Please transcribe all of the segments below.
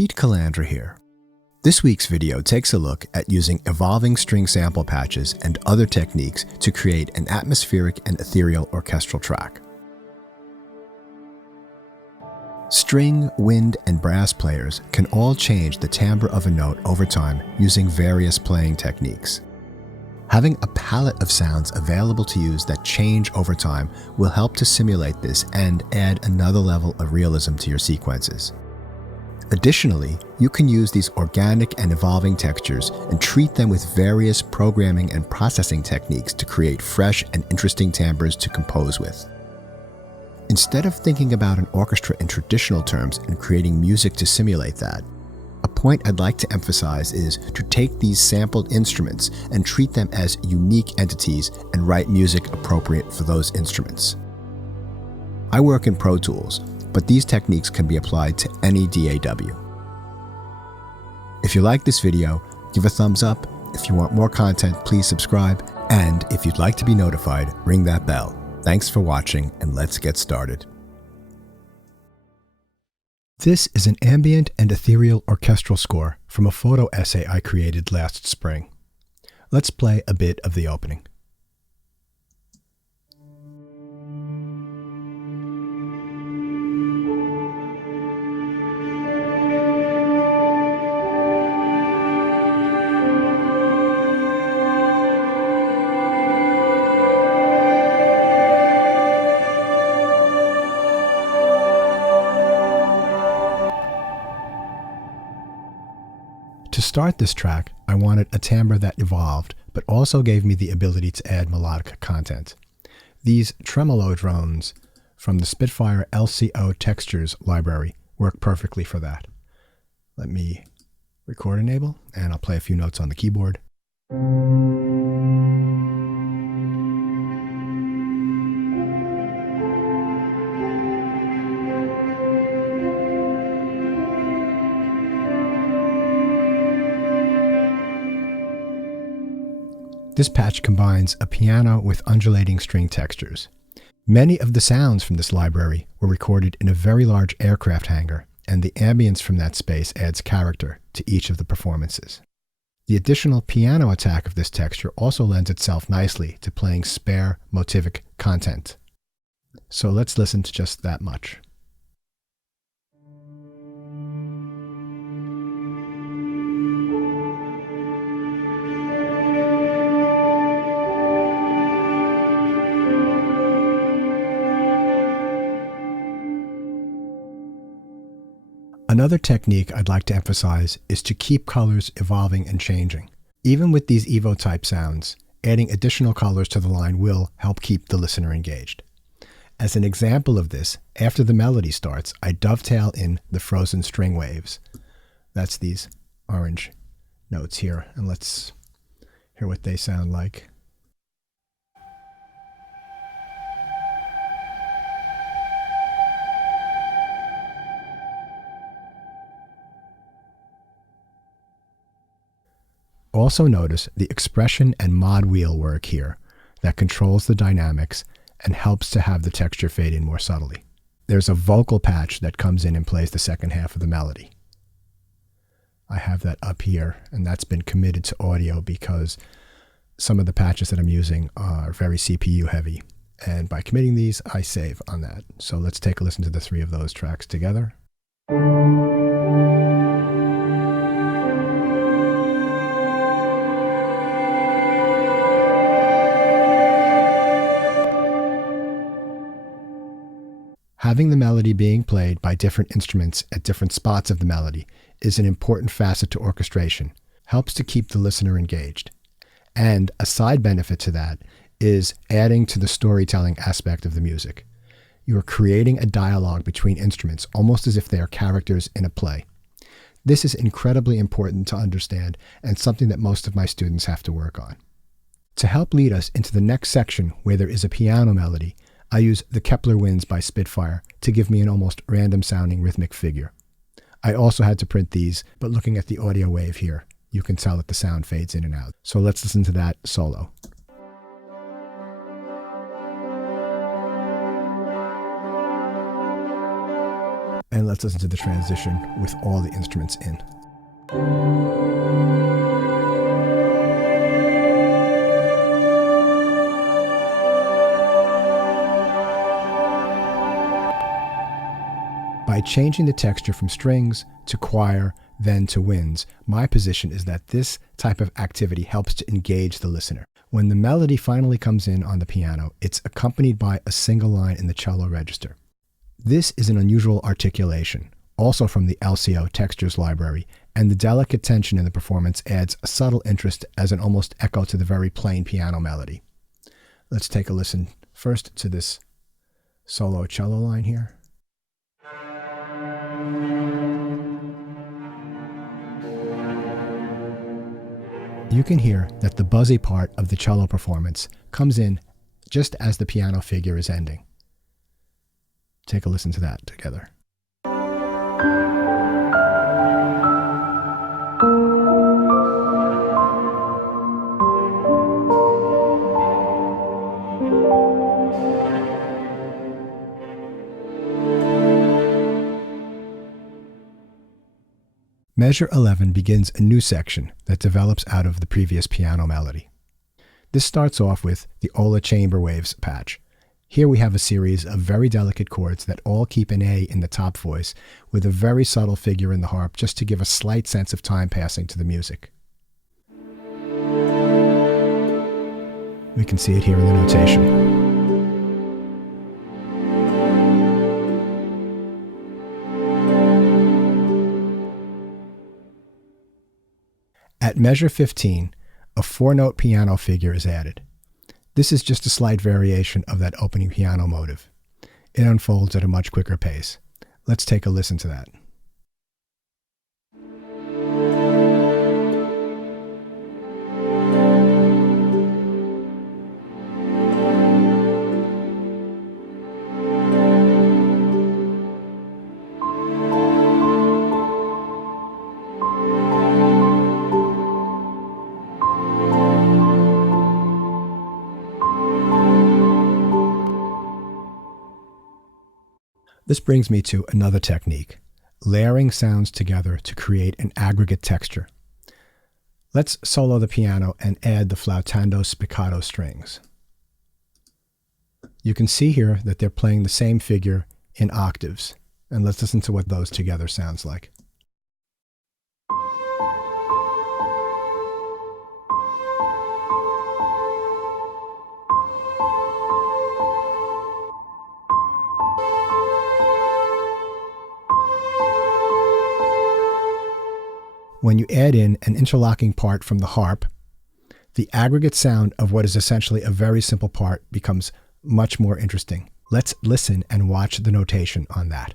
petecalandra here. This week's video takes a look at using evolving string sample patches and other techniques to create an atmospheric and ethereal orchestral track. String, wind, and brass players can all change the timbre of a note over time using various playing techniques. Having a palette of sounds available to use that change over time will help to simulate this and add another level of realism to your sequences. Additionally, you can use these organic and evolving textures and treat them with various programming and processing techniques to create fresh and interesting timbres to compose with. Instead of thinking about an orchestra in traditional terms and creating music to simulate that, a point I'd like to emphasize is to take these sampled instruments and treat them as unique entities and write music appropriate for those instruments. I work in Pro Tools, but these techniques can be applied to any DAW. If you like this video, give a thumbs up. If you want more content, please subscribe. And if you'd like to be notified, ring that bell. Thanks for watching, and let's get started. This is an ambient and ethereal orchestral score from a photo essay I created last spring. Let's play a bit of the opening. To start this track, I wanted a timbre that evolved, but also gave me the ability to add melodic content. These tremolo drones from the Spitfire LCO Textures library work perfectly for that. Let me record enable, and I'll play a few notes on the keyboard. This patch combines a piano with undulating string textures. Many of the sounds from this library were recorded in a very large aircraft hangar, and the ambience from that space adds character to each of the performances. The additional piano attack of this texture also lends itself nicely to playing spare motivic content. So let's listen to just that much. Another technique I'd like to emphasize is to keep colors evolving and changing. Even with these Evo type sounds, adding additional colors to the line will help keep the listener engaged. As an example of this, after the melody starts, I dovetail in the frozen string waves. That's these orange notes here, and let's hear what they sound like. Also notice the expression and mod wheel work here that controls the dynamics and helps to have the texture fade in more subtly. There's a vocal patch that comes in and plays the second half of the melody. I have that up here, and that's been committed to audio because some of the patches that I'm using are very CPU heavy. And by committing these, I save on that. So let's take a listen to the three of those tracks together. Having the melody being played by different instruments at different spots of the melody is an important facet to orchestration, helps to keep the listener engaged. And a side benefit to that is adding to the storytelling aspect of the music. You are creating a dialogue between instruments, almost as if they are characters in a play. This is incredibly important to understand and something that most of my students have to work on. To help lead us into the next section where there is a piano melody, I use the Kepler Winds by Spitfire to give me an almost random sounding rhythmic figure. I also had to print these, but looking at the audio wave here, you can tell that the sound fades in and out. So let's listen to that solo. And let's listen to the transition with all the instruments in. By changing the texture from strings to choir, then to winds, my position is that this type of activity helps to engage the listener. When the melody finally comes in on the piano, it's accompanied by a single line in the cello register. This is an unusual articulation, also from the LCO Textures library, and the delicate tension in the performance adds a subtle interest as an almost echo to the very plain piano melody. Let's take a listen first to this solo cello line here. You can hear that the buzzy part of the cello performance comes in just as the piano figure is ending. Take a listen to that together. Measure 11 begins a new section that develops out of the previous piano melody. This starts off with the Ola chamber waves patch. Here we have a series of very delicate chords that all keep an A in the top voice with a very subtle figure in the harp just to give a slight sense of time passing to the music. We can see it here in the notation. At measure 15, a 4-note piano figure is added. This is just a slight variation of that opening piano motive. It unfolds at a much quicker pace. Let's take a listen to that. This brings me to another technique, layering sounds together to create an aggregate texture. Let's solo the piano and add the Flautando spiccato strings. You can see here that they're playing the same figure in octaves, and let's listen to what those together sounds like. When you add in an interlocking part from the harp, the aggregate sound of what is essentially a very simple part becomes much more interesting. Let's listen and watch the notation on that.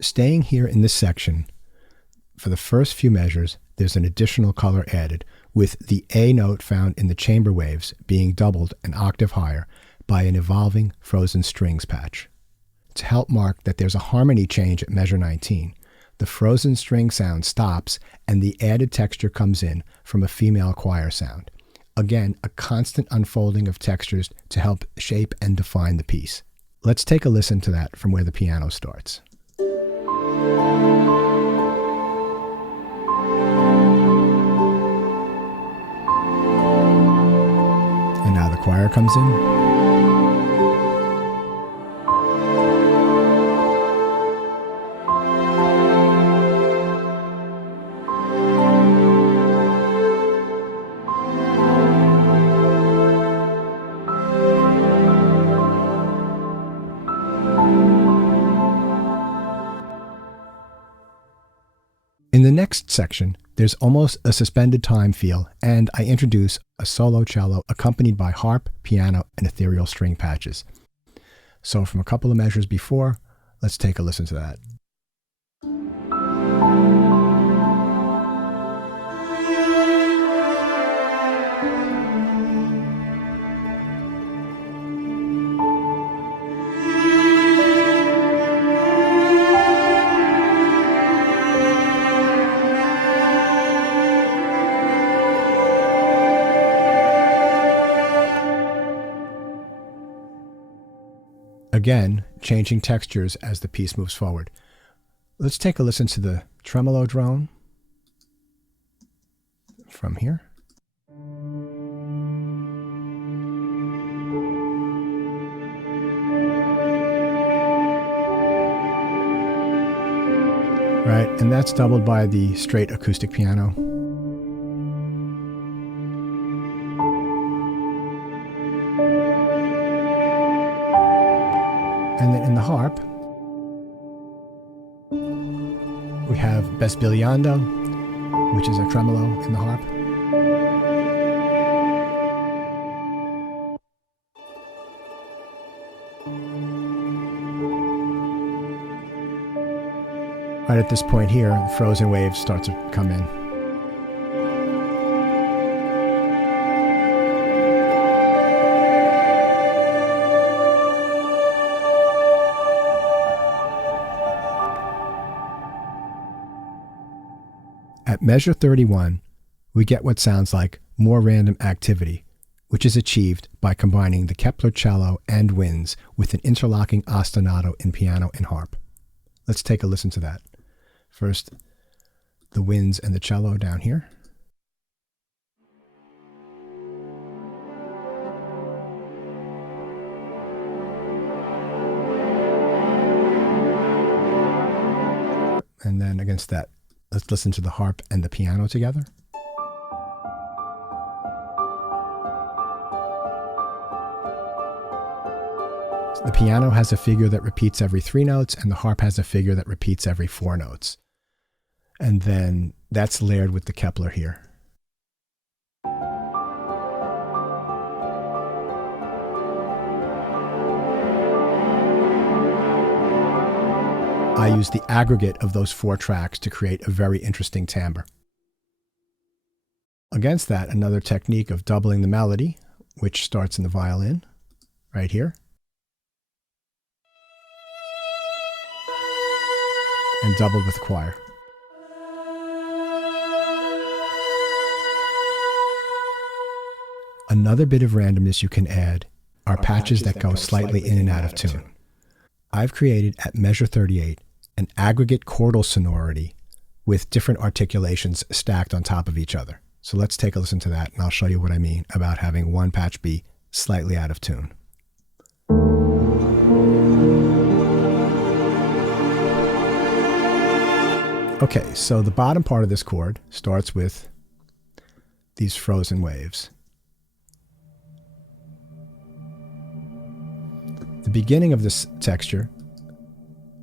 Staying here in this section, for the first few measures, there's an additional color added, with the A note found in the chamber waves being doubled an octave higher by an evolving frozen strings patch. To help mark that there's a harmony change at measure 19, the frozen string sound stops and the added texture comes in from a female choir sound. Again, a constant unfolding of textures to help shape and define the piece. Let's take a listen to that from where the piano starts. And now the choir comes in. In the next section, there's almost a suspended time feel, and I introduce a solo cello accompanied by harp, piano, and ethereal string patches. So from a couple of measures before, let's take a listen to that. again, changing textures as the piece moves forward. Let's take a listen to the tremolo drone from here. Right, and that's doubled by the straight acoustic piano. And then in the harp, we have Besbiliando, which is a tremolo in the harp. Right at this point here, the frozen waves start to come in. At measure 31, we get what sounds like more random activity, which is achieved by combining the Kepler cello and winds with an interlocking ostinato in piano and harp. Let's take a listen to that. First, the winds and the cello down here. And then against that, let's listen to the harp and the piano together. The piano has a figure that repeats every 3 notes, and the harp has a figure that repeats every 4 notes. And then that's layered with the Kepler here. I use the aggregate of those 4 tracks to create a very interesting timbre. Against that, another technique of doubling the melody, which starts in the violin, right here. And doubled with choir. Another bit of randomness you can add are patches that go slightly in and out of tune. I've created at measure 38 an aggregate chordal sonority with different articulations stacked on top of each other. So let's take a listen to that, and I'll show you what I mean about having one patch be slightly out of tune. Okay, so the bottom part of this chord starts with these frozen waves. The beginning of this texture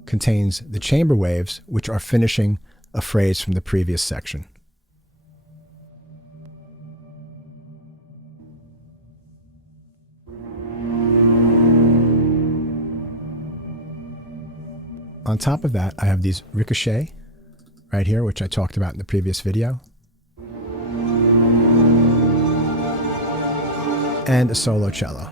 contains the chamber waves, which are finishing a phrase from the previous section. On top of that, I have these Ricochet right here, which I talked about in the previous video, and a solo cello.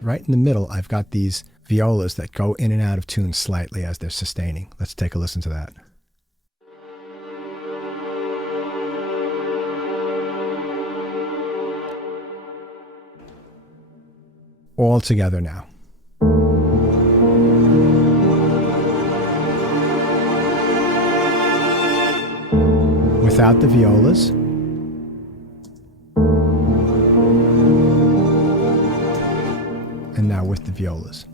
Right in the middle, I've got these violas that go in and out of tune slightly as they're sustaining. Let's take a listen to that. All together now. Without the violas. And now with the violas.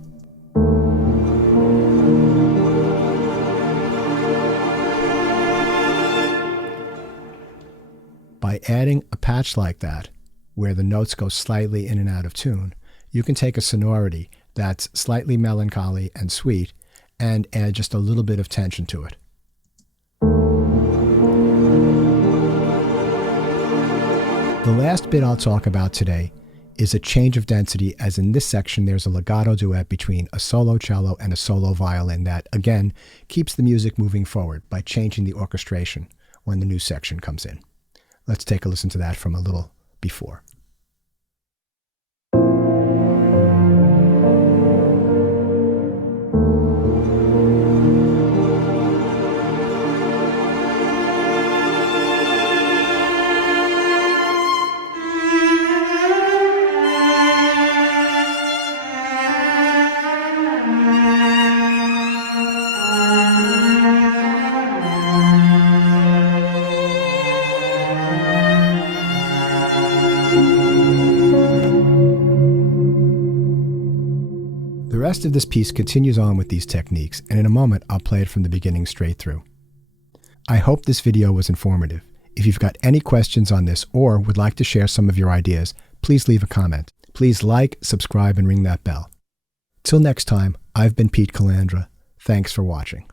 By adding a patch like that, where the notes go slightly in and out of tune, you can take a sonority that's slightly melancholy and sweet and add just a little bit of tension to it. The last bit I'll talk about today is a change of density, as in this section there's a legato duet between a solo cello and a solo violin that, again, keeps the music moving forward by changing the orchestration when the new section comes in. Let's take a listen to that from a little before. rest of this piece continues on with these techniques, and in a moment I'll play it from the beginning straight through. I hope this video was informative. If you've got any questions on this or would like to share some of your ideas, please leave a comment. Please like, subscribe, and ring that bell. Till next time, I've been Pete Calandra. Thanks for watching.